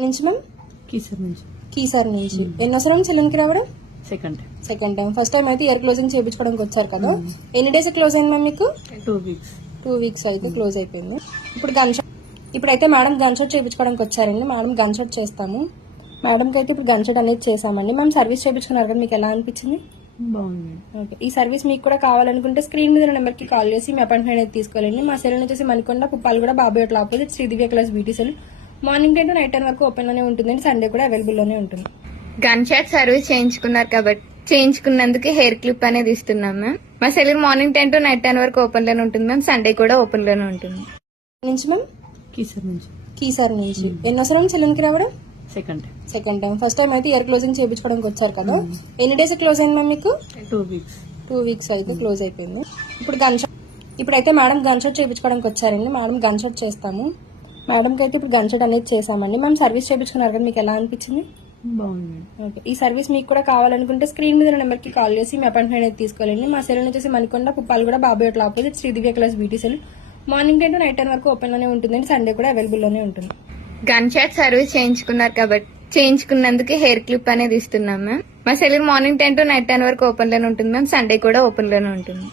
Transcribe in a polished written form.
నుంచి మ్యామ్ కీసర్ నుంచి కీసార్ నుంచి ఎన్నోసారి నుంచి సెలూన్కి రావడం సెకండ్ టైం. ఫస్ట్ టైం అయితే ఇయర్ క్లోజింగ్ చేయించుకోవడానికి వచ్చారు కదా. ఎన్ని డేస్ క్లోజ్ అయింది మ్యామ్ మీకు? 2 weeks. 2 weeks అయితే క్లోజ్ అయిపోయింది. ఇప్పుడైతే మేడం గన్ షాట్ చేయించుకోవడానికి వచ్చారండి. మేడం గన్ షాట్ చేస్తాము. మేడంకి అయితే ఇప్పుడు గన్ షాట్ అనేది చేసామండి. మ్యామ్ సర్వీస్ చేయించుకున్నారు కదా, మీకు ఎలా అనిపించింది? బాగుంది. ఓకే, ఈ సర్వీస్ మీకు కూడా కావాలనుకుంటే స్క్రీన్ మీద నెంబర్కి కాల్ చేసి మీ అపాయింట్మెంట్ అనేది తీసుకోవాలండి. మా సెలూన్ వచ్చేసి మణికొండ కుప్పాలు కూడా Babai hotel opposite Sri Divya class beauty salon. Morning 10 to night 10 వరకు ఓపెన్ లోనే ఉంటుందండి. సండే కూడా అవైలబుల్ లోనే ఉంటుంది. గన్ షాట్ సర్వీస్ చేయించుకున్నారు కాబట్టి చేయించుకున్నందుకు హెయిర్ క్లిప్ అనేది ఇస్తున్నాం మ్యామ్. మా సెలూన్ మార్నింగ్ 10 to నైట్ 10 వరకు ఓపెన్ లోనే ఉంటుంది మ్యామ్. సండే కూడా ఓపెన్ లోనే ఉంటుంది. నుంచి మ్యామ్ కీసర్ నుంచి ఎన్నోసారి నుంచి సెలూన్కి రావడం? Second time. ఫస్ట్ టైం అయితే ఇయర్ క్లోజింగ్ చేయించుకోవడానికి వచ్చారు కదా. ఎన్ని డేస్ క్లోజ్ అయింది మ్యామ్ మీకు? 2 weeks. 2 weeks అయితే క్లోజ్ అయిపోయింది. ఇప్పుడైతే మేడం గన్ షాట్ చేయించుకోవడానికి వచ్చారండి. మేడం గన్ షాట్ చేస్తాము. మేడంకి అయితే ఇప్పుడు గన్ షాట్ అనేది చేసామండి. మ్యామ్ సర్వీస్ చేయించుకున్నారు కదా, మీకు ఎలా అనిపించింది? బాగుంది. ఓకే, ఈ సర్వీస్ మీకు కూడా కావాలనుకుంటే స్క్రీన్ మీద నెంబర్కి కాల్ చేసి మీ అపాయింట్మెంట్ అనేది తీసుకోవాలండి. మా సెలూన్ వచ్చేసి మణికొండ కుప్పాలు కూడా Babai hotel opposite Sri Divya class beauty salon. Morning 10 to night 10 వరకు ఓపెన్ లోనే ఉంటుందండి. సండే కూడా అవైలబుల్ లోనే ఉంటుంది. గన్ షాట్ సర్వీస్ చేయించుకున్నారు కాబట్టి చేయించుకున్నందుకు హెయిర్ క్లిప్ అనేది ఇస్తున్నాం మ్యామ్. మా సెలూన్ మార్నింగ్ 10 to నైట్ 10 వరకు ఓపెన్ లోనే ఉంటుంది మ్యామ్. సండే కూడా ఓపెన్ లోనే ఉంటుంది.